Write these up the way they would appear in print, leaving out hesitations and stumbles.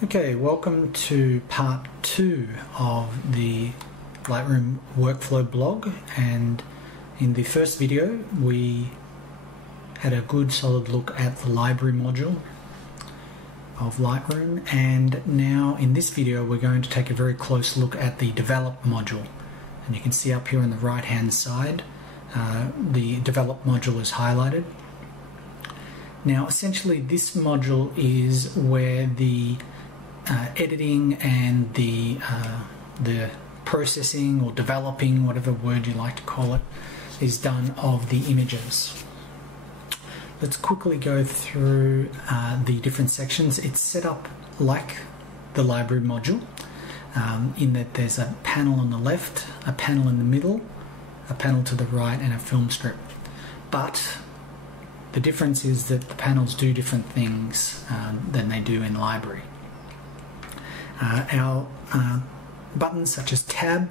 Okay, welcome to part 2 of the Lightroom Workflow blog, and in the first video we had a good solid look at the library module of Lightroom, and now in this video we're going to take a very close look at the develop module. And you can see up here on the right hand side the develop module is highlighted. Now essentially this module is where the editing and the processing or developing, whatever word you like to call it, is done of the images. Let's quickly go through the different sections. It's set up like the library module in that there's a panel on the left, a panel in the middle, a panel to the right, and a film strip. But the difference is that the panels do different things than they do in library. Our buttons such as tab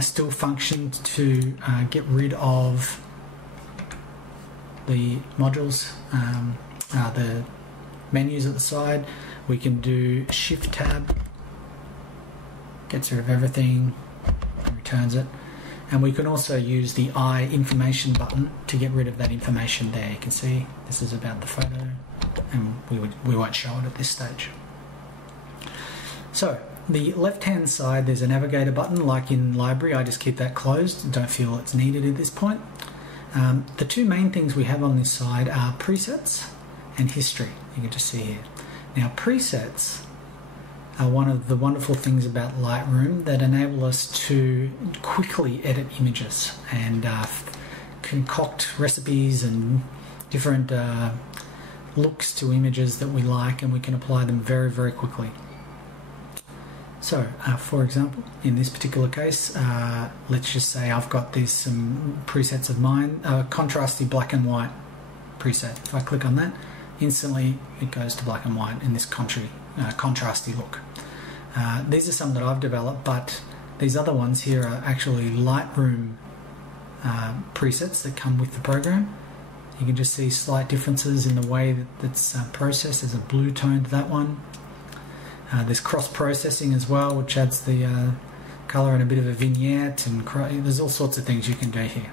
still function to get rid of the modules, the menus at the side. We can do shift tab, gets rid of everything and returns it. And we can also use the I information button to get rid of that information there. You can see this is about the photo, and we won't show it at this stage. So the left hand side, there's a navigator button like in library. I just keep that closed, don't feel it's needed at this point. The two main things we have on this side are presets and history. You can just see here. Now presets are one of the wonderful things about Lightroom that enable us to quickly edit images and concoct recipes and different looks to images that we like, and we can apply them very, very quickly. So, for example, in this particular case, let's just say I've got some presets of mine, contrasty black and white preset. If I click on that, instantly it goes to black and white in this contrasty look. These are some that I've developed, but these other ones here are actually Lightroom presets that come with the program. You can just see slight differences in the way that it's processed. There's a blue tone to that one. There's cross-processing as well, which adds the colour and a bit of a vignette, and there's all sorts of things you can do here.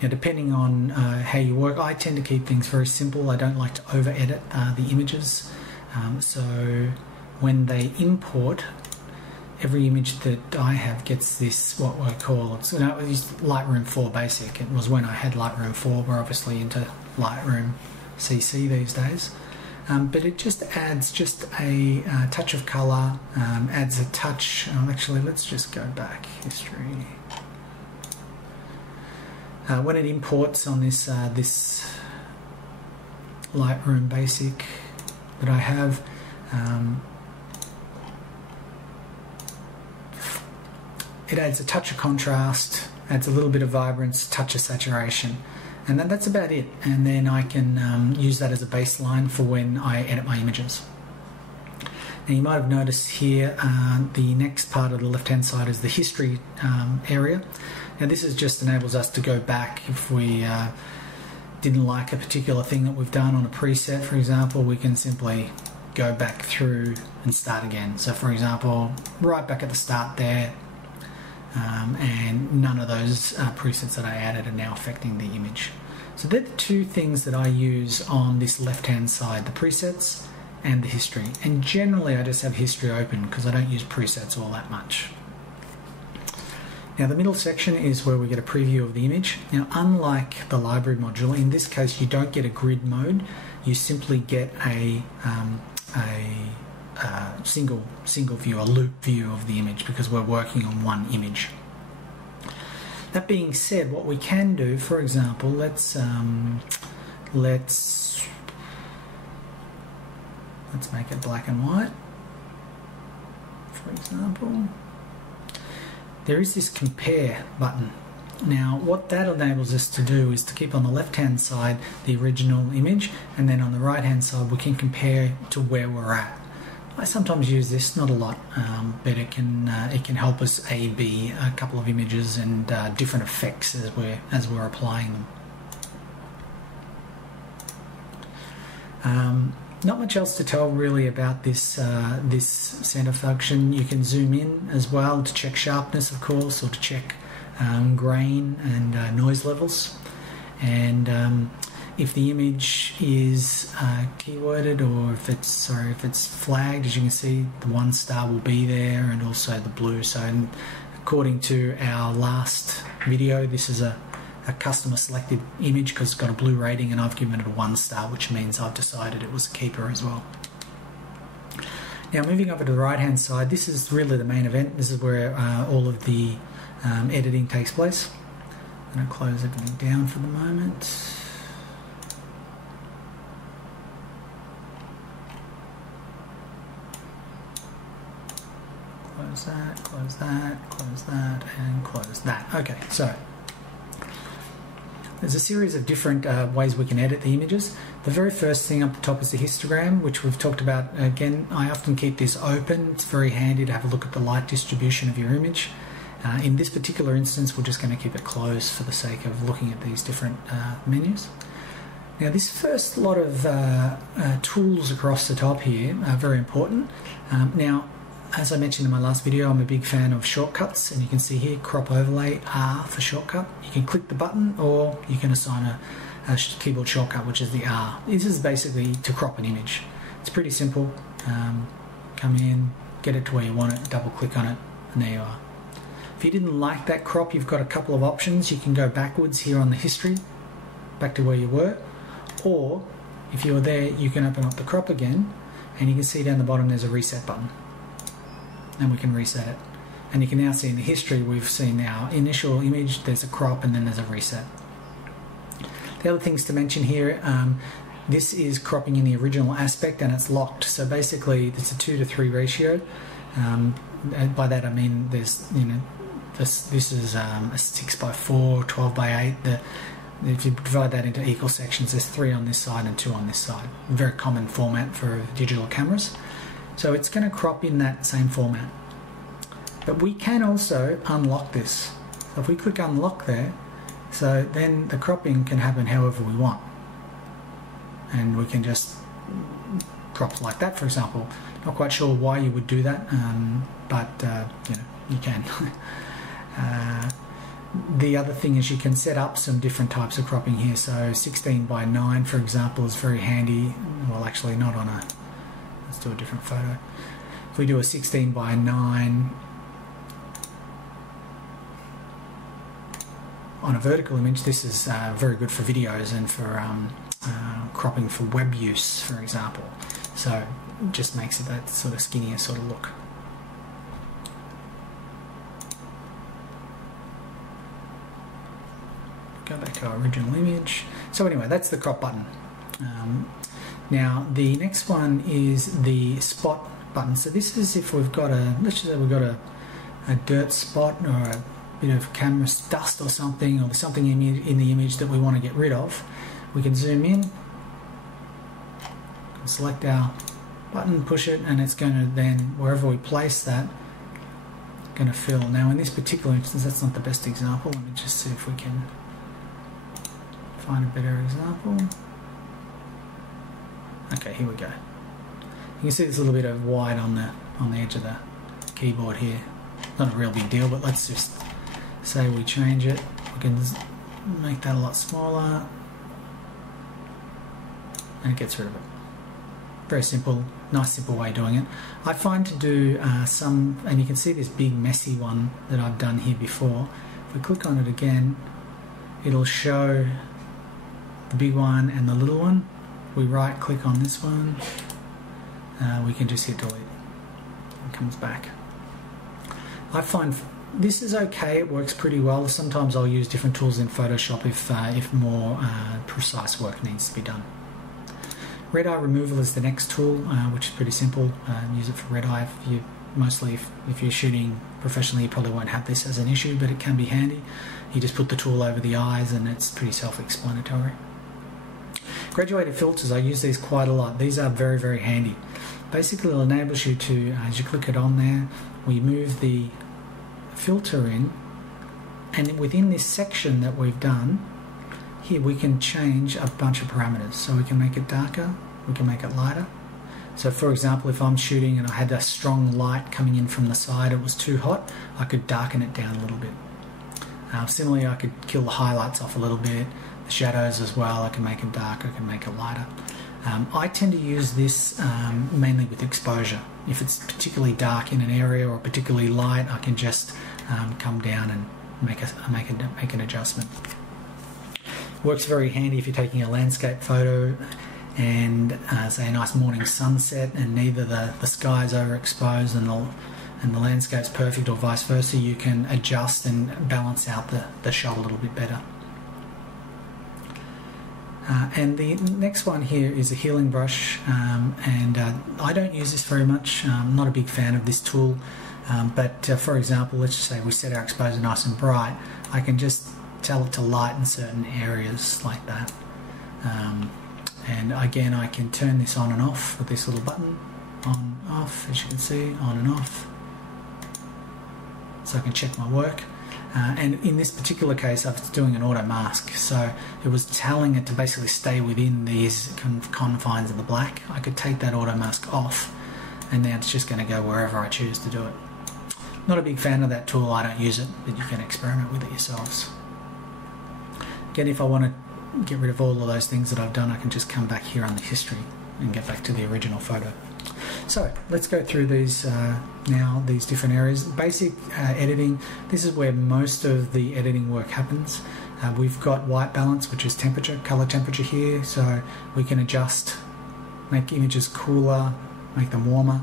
Depending on how you work, I tend to keep things very simple. I don't like to over-edit the images. So when they import, every image that I have gets this, what we call, it's Lightroom 4 Basic. It was when I had Lightroom 4. We're obviously into Lightroom CC these days. But it just adds just a touch of colour, adds a touch. Actually, let's just go back. History. When it imports on this this Lightroom Basic that I have, it adds a touch of contrast, adds a little bit of vibrance, touch of saturation. And that's about it, and then I can use that as a baseline for when I edit my images. Now you might have noticed here the next part of the left hand side is the history area. Now this just enables us to go back if we didn't like a particular thing that we've done on a preset, for example. We can simply go back through and start again. So for example, right back at the start there, and none of those presets that I added are now affecting the image. So they're the two things that I use on this left hand side, the presets and the history. And generally I just have history open because I don't use presets all that much. Now the middle section is where we get a preview of the image. Now unlike the library module, in this case you don't get a grid mode, you simply get a single view, a loop view of the image, because we're working on one image. That being said, what we can do, for example, let's make it black and white, for example. There is this compare button. Now what that enables us to do is to keep on the left hand side the original image, and then on the right hand side we can compare to where we're at. I sometimes use this, not a lot, but it can help us A/B a couple of images and different effects as we're applying them. Not much else to tell really about this this center function. You can zoom in as well to check sharpness, of course, or to check grain and noise levels. And if the image is keyworded, or if it's flagged, as you can see, the 1 star will be there, and also the blue. So according to our last video, this is a customer selected image because it's got a blue rating, and I've given it a 1 star, which means I've decided it was a keeper as well. Now moving over to the right hand side, this is really the main event. This is where all of the editing takes place. I'm going to close everything down for the moment. Close that, close that, close that, and close that. Okay, so there's a series of different ways we can edit the images. The very first thing up the top is the histogram, which we've talked about. Again, I often keep this open. It's very handy to have a look at the light distribution of your image. In this particular instance, we're just going to keep it closed for the sake of looking at these different menus. Now, this first lot of tools across the top here are very important. Now, as I mentioned in my last video, I'm a big fan of shortcuts, and you can see here, crop overlay, R for shortcut. You can click the button, or you can assign a keyboard shortcut, which is the R. This is basically to crop an image. It's pretty simple. Come in, get it to where you want it, double click on it, and there you are. If you didn't like that crop, you've got a couple of options. You can go backwards here on the history, back to where you were, or if you were there, you can open up the crop again, and you can see down the bottom there's a reset button. And we can reset it. And you can now see in the history, we've seen our initial image, there's a crop, and then there's a reset. The other things to mention here, this is cropping in the original aspect, and it's locked. So basically, it's a 2:3 ratio. By that I mean there's, this is a 6:4, 12:8. If you divide that into equal sections, there's 3 on this side and 2 on this side. A very common format for digital cameras. So it's going to crop in that same format. But we can also unlock this. So if we click unlock there, so then the cropping can happen however we want. And we can just crop like that, for example. Not quite sure why you would do that, but you can. The other thing is you can set up some different types of cropping here. So 16:9, for example, is very handy. Well, actually not on a... Let's do a different photo. If we do a 16:9 on a vertical image, this is very good for videos and for cropping for web use, for example. So it just makes it that sort of skinnier sort of look. Go back to our original image. So anyway, that's the crop button. Now the next one is the spot button. So this is if we've got let's just say we've got a dirt spot or a bit of camera dust or something in the image that we want to get rid of. We can zoom in, select our button, push it, and it's going to then, wherever we place that, going to fill. Now in this particular instance, that's not the best example. Let me just see if we can find a better example. Okay, here we go. You can see there's a little bit of white on the edge of the keyboard here. Not a real big deal, but let's just say we change it. We can make that a lot smaller, and it gets rid of it. Very simple, nice simple way of doing it. I find to do some, and you can see this big messy one that I've done here before. If we click on it again, it'll show the big one and the little one. We right click on this one, we can just hit delete. It comes back. I find this is okay, it works pretty well. Sometimes I'll use different tools in Photoshop if more precise work needs to be done. Red eye removal is the next tool, which is pretty simple. Use it for red eye. If you're shooting professionally, you probably won't have this as an issue, but it can be handy. You just put the tool over the eyes and it's pretty self-explanatory. Graduated filters, I use these quite a lot. These are very, very handy. Basically, it enables you to, as you click it on there, we move the filter in, and within this section that we've done, here we can change a bunch of parameters. So we can make it darker, we can make it lighter. So for example, if I'm shooting and I had a strong light coming in from the side, it was too hot, I could darken it down a little bit. Similarly, I could kill the highlights off a little bit, the shadows as well, I can make them darker, I can make it lighter. I tend to use this mainly with exposure. If it's particularly dark in an area or particularly light, I can just come down and make an adjustment. Works very handy if you're taking a landscape photo and say a nice morning sunset and neither the sky is overexposed and the landscape's perfect, or vice versa. You can adjust and balance out the shot a little bit better. And the next one here is a healing brush, and I don't use this very much. I'm not a big fan of this tool, but for example, let's just say we set our exposure nice and bright. I can just tell it to lighten certain areas like that. And again, I can turn this on and off with this little button, on, off, as you can see, on and off. So I can check my work. And in this particular case, I was doing an auto mask, so it was telling it to basically stay within these confines of the black. I could take that auto mask off, and now it's just going to go wherever I choose to do it. Not a big fan of that tool, I don't use it, but you can experiment with it yourselves. Again, if I want to get rid of all of those things that I've done, I can just come back here on the history and get back to the original photo. So let's go through these now, these different areas. Basic editing, this is where most of the editing work happens. We've got white balance, which is temperature, color temperature here, so we can adjust, make images cooler, make them warmer,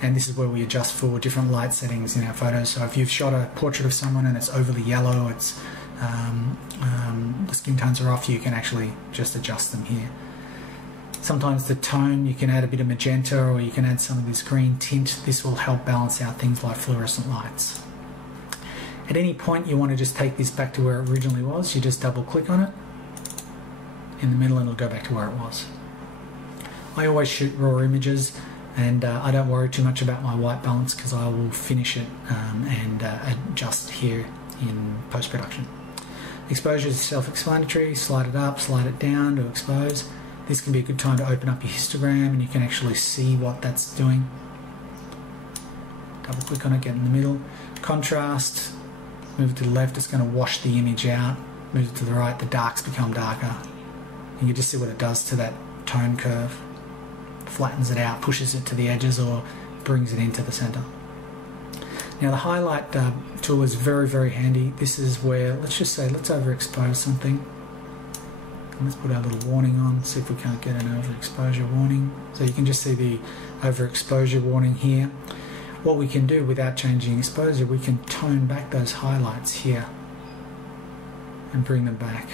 and this is where we adjust for different light settings in our photos. So if you've shot a portrait of someone and it's overly yellow, it's the skin tones are off, you can actually just adjust them here. Sometimes the tone, you can add a bit of magenta or you can add some of this green tint. This will help balance out things like fluorescent lights. At any point you want to just take this back to where it originally was, you just double click on it in the middle and it'll go back to where it was. I always shoot raw images and I don't worry too much about my white balance because I will finish it and adjust here in post-production. Exposure is self-explanatory, slide it up, slide it down to expose. This can be a good time to open up your histogram and you can actually see what that's doing. Double click on it, get in the middle. Contrast, move it to the left, it's going to wash the image out. Move it to the right, the darks become darker. And you just see what it does to that tone curve. Flattens it out, pushes it to the edges or brings it into the center. Now the highlight tool is very, very handy. This is where, let's just say, let's overexpose something. And let's put our little warning on, see if we can't get an overexposure warning. So you can just see the overexposure warning here. What we can do without changing exposure, we can tone back those highlights here and bring them back.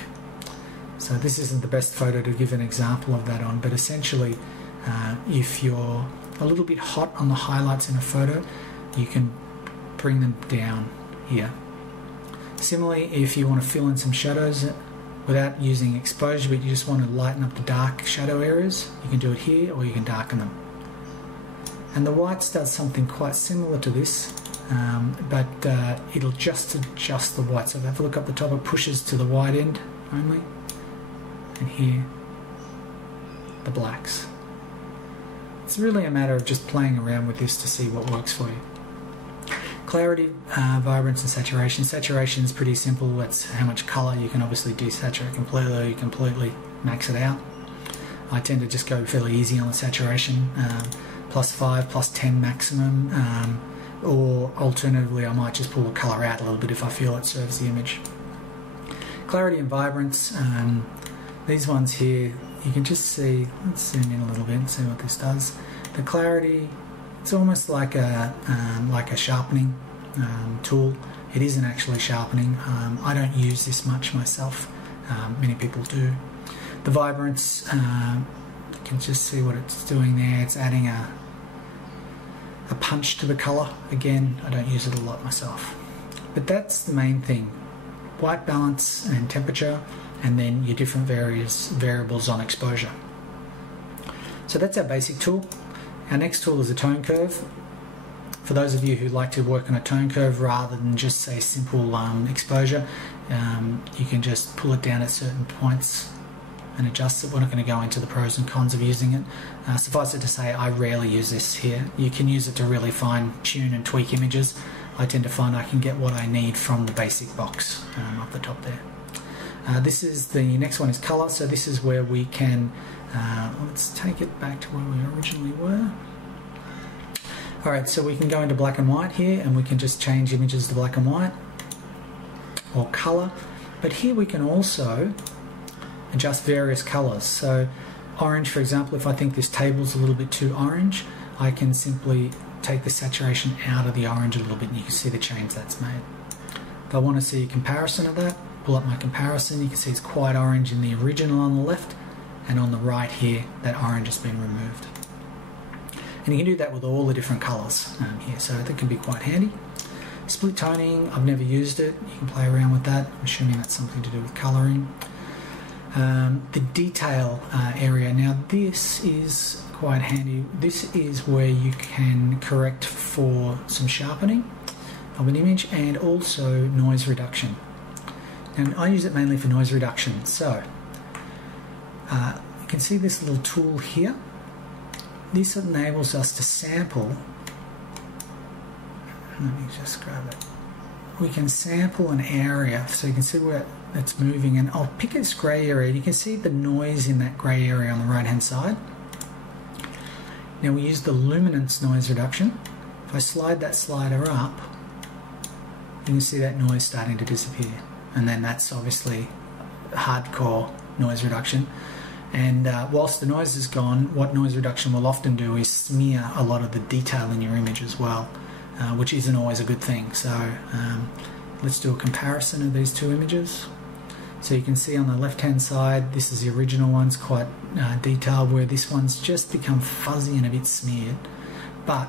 So this isn't the best photo to give an example of that on, but essentially if you're a little bit hot on the highlights in a photo, you can bring them down here. Similarly, if you want to fill in some shadows without using exposure, but you just want to lighten up the dark shadow areas, you can do it here or you can darken them. And the whites does something quite similar to this, but it'll just adjust the white. So if I have a look up the top, it pushes to the white end only, and here the blacks. It's really a matter of just playing around with this to see what works for you. Clarity, vibrance and saturation. Saturation is pretty simple. That's how much color. You can obviously desaturate completely or you completely max it out. I tend to just go fairly easy on the saturation, +5, +10 maximum, or alternatively I might just pull the color out a little bit if I feel it serves the image. Clarity and vibrance, these ones here, you can just see, let's zoom in a little bit and see what this does. The clarity, it's almost like a sharpening tool. It isn't actually sharpening. I don't use this much myself. Many people do. The vibrance, you can just see what it's doing there. It's adding a punch to the colour. Again, I don't use it a lot myself. But that's the main thing. White balance and temperature, and then your different variables on exposure. So that's our basic tool. Our next tool is a tone curve. For those of you who like to work on a tone curve rather than just say simple exposure, you can just pull it down at certain points and adjusts it. We're not going to go into the pros and cons of using it. Suffice it to say, I rarely use this here. You can use it to really fine tune and tweak images. I tend to find I can get what I need from the basic box up the top there. This is the next one is color. So this is where we can, let's take it back to where we originally were. Alright, so we can go into black and white here, and we can just change images to black and white or color. But here we can also adjust various colors. So orange, for example, if I think this table's a little bit too orange, I can simply take the saturation out of the orange a little bit, and you can see the change that's made. If I want to see a comparison of that, pull up my comparison. You can see it's quite orange in the original on the left, and on the right here, that orange has been removed. And you can do that with all the different colours here, so that can be quite handy. Split toning, I've never used it. You can play around with that. I'm assuming that's something to do with colouring. The detail area, now this is quite handy. This is where you can correct for some sharpening of an image and also noise reduction. And I use it mainly for noise reduction. So you can see this little tool here. This enables us to sample. Let me just grab it. We can sample an area, so you can see where it's moving, and I'll pick this grey area. You can see the noise in that grey area on the right hand side. Now we use the luminance noise reduction. If I slide that slider up, you can see that noise starting to disappear, and then that's obviously hardcore noise reduction. And whilst the noise is gone, what noise reduction will often do is smear a lot of the detail in your image as well, which isn't always a good thing. So let's do a comparison of these two images. So you can see on the left hand side, this is the original one's quite detailed, where this one's just become fuzzy and a bit smeared. But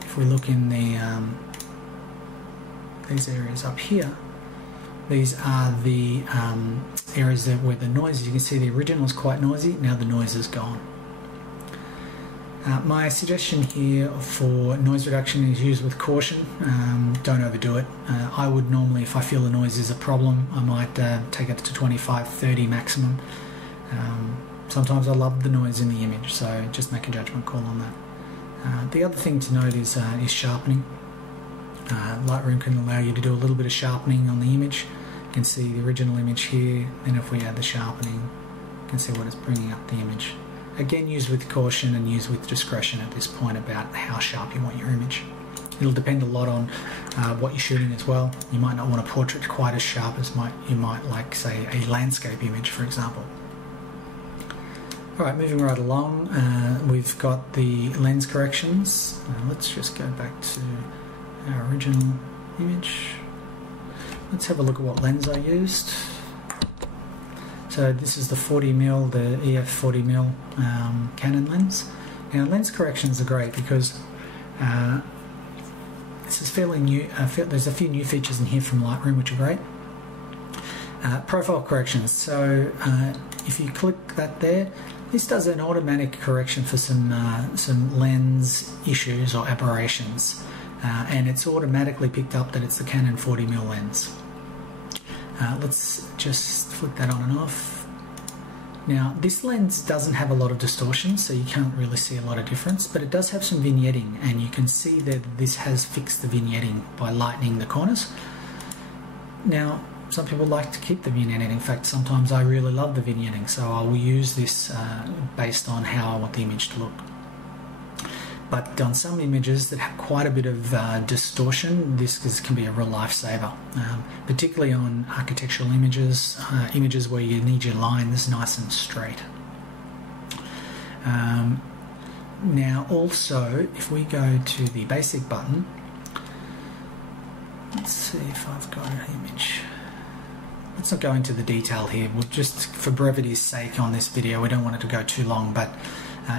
if we look in the these areas up here, these are the areas where the noise is. You can see the original is quite noisy, now the noise is gone. My suggestion here for noise reduction is use with caution. Don't overdo it. I would normally, if I feel the noise is a problem, I might take it to 25, 30 maximum. Sometimes I love the noise in the image, so just make a judgment call on that. The other thing to note is sharpening. Lightroom can allow you to do a little bit of sharpening on the image. You can see the original image here, and if we add the sharpening, you can see what it's bringing up the image. Again, use with caution and use with discretion at this point about how sharp you want your image. It'll depend a lot on what you're shooting as well. You might not want a portrait quite as sharp as you might like, say, a landscape image, for example. Alright, moving right along, we've got the lens corrections. Let's just go back to our original image. Let's have a look at what lens I used. So this is the 40mm, the EF 40mm Canon lens. Now lens corrections are great because this is fairly new. There's a few new features in here from Lightroom which are great. Profile corrections. So if you click that there, this does an automatic correction for some lens issues or aberrations. And it's automatically picked up that it's the Canon 40mm lens. Let's just flick that on and off. Now this lens doesn't have a lot of distortion, so you can't really see a lot of difference, but it does have some vignetting, and you can see that this has fixed the vignetting by lightening the corners. Now some people like to keep the vignetting. In fact, sometimes I really love the vignetting, so I will use this based on how I want the image to look. But on some images that have quite a bit of distortion, this can be a real lifesaver, particularly on architectural images, images where you need your lines nice and straight. Now also, if we go to the basic button, let's see if I've got an image. Let's not go into the detail here. We'll just, for brevity's sake on this video, we don't want it to go too long, but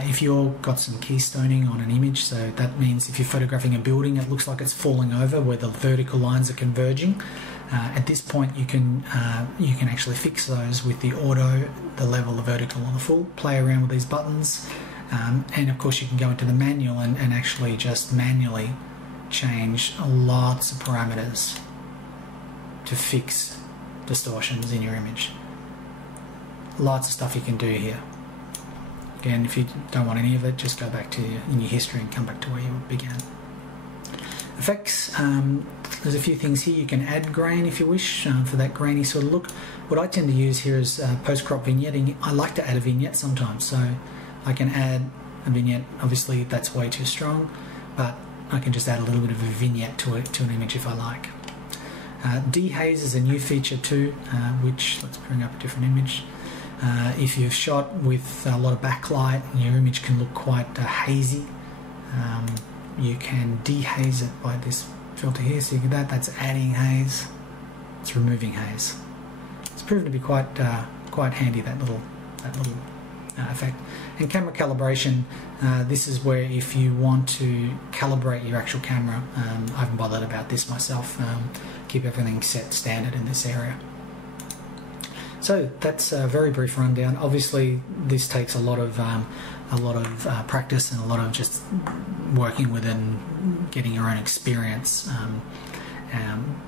if you've got some keystoning on an image, so that means if you're photographing a building, it looks like it's falling over where the vertical lines are converging. At this point, you can actually fix those with the auto, the level, the vertical, and the full. Play around with these buttons, and of course you can go into the manual and actually just manually change lots of parameters to fix distortions in your image. lots of stuff you can do here. Again, if you don't want any of it, just go back to in your history and come back to where you began. Effects, there's a few things here. You can add grain if you wish for that grainy sort of look. What I tend to use here is post-crop vignetting. I like to add a vignette sometimes, so I can add a vignette. Obviously that's way too strong, but I can just add a little bit of a vignette to an image if I like. Dehaze is a new feature too, which, let's bring up a different image. If you've shot with a lot of backlight, your image can look quite hazy. You can dehaze it by this filter here, so you get that's adding haze, it's removing haze. It's proven to be quite handy, that little effect. And camera calibration, this is where if you want to calibrate your actual camera, I haven't bothered about this myself, keep everything set standard in this area. So that's a very brief rundown. Obviously this takes a lot of practice and a lot of just working with and getting your own experience,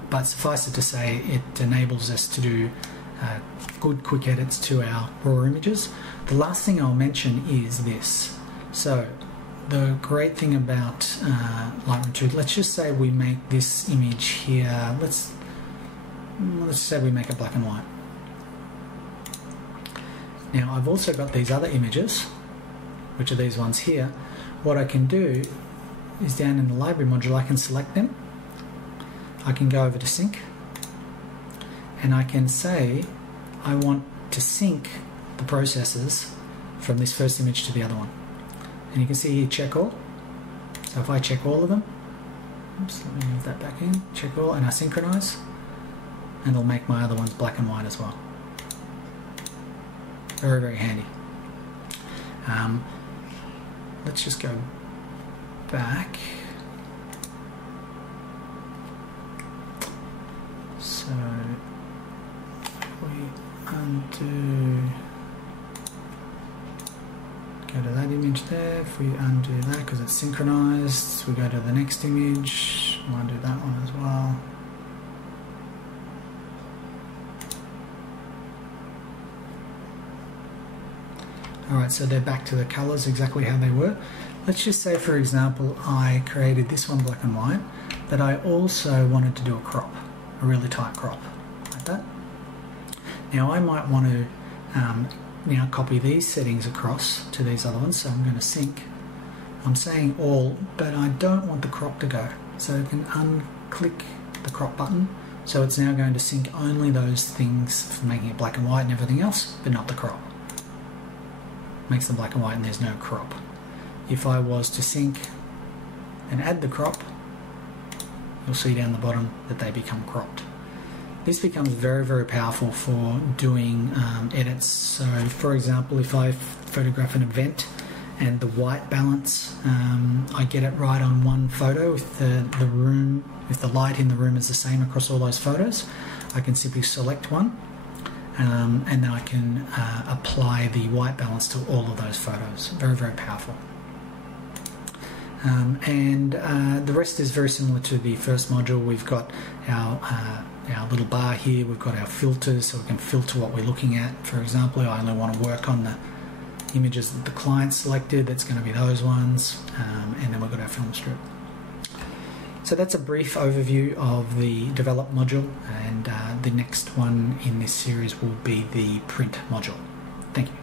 but suffice it to say, it enables us to do good quick edits to our raw images. The last thing I'll mention is this. So the great thing about Lightroom 2, let's just say we make this image here, let's say we make it black and white. Now I've also got these other images, which are these ones here. What I can do is down in the library module, I can select them. I can go over to sync, and I can say I want to sync the processes from this first image to the other one. And you can see here, check all. So if I check all of them, oops, let me move that back in, check all, and I synchronize, and it'll make my other ones black and white as well. Very, very handy. Let's just go back. So if we undo, go to that image there. If we undo that because it's synchronized, we go to the next image. We'll undo that one as well. Alright, so they're back to the colours exactly how they were. Let's just say, for example, I created this one black and white, but I also wanted to do a crop, a really tight crop, like that. Now I might want to now copy these settings across to these other ones, so I'm going to sync. I'm saying all, but I don't want the crop to go, so I can unclick the crop button, so it's now going to sync only those things for making it black and white and everything else, but not the crop. Makes them black and white and there's no crop. If I was to sync and add the crop, you'll see down the bottom that they become cropped. This becomes very, very powerful for doing edits. So for example, if I photograph an event and the white balance, I get it right on one photo, if the room, if the light in the room is the same across all those photos, I can simply select one. And then I can apply the white balance to all of those photos. Very, very powerful. The rest is very similar to the first module. We've got our little bar here. We've got our filters, so we can filter what we're looking at. For example, I only want to work on the images that the client selected. That's going to be those ones. And then we've got our film strip. So that's a brief overview of the develop module, and the next one in this series will be the print module. Thank you.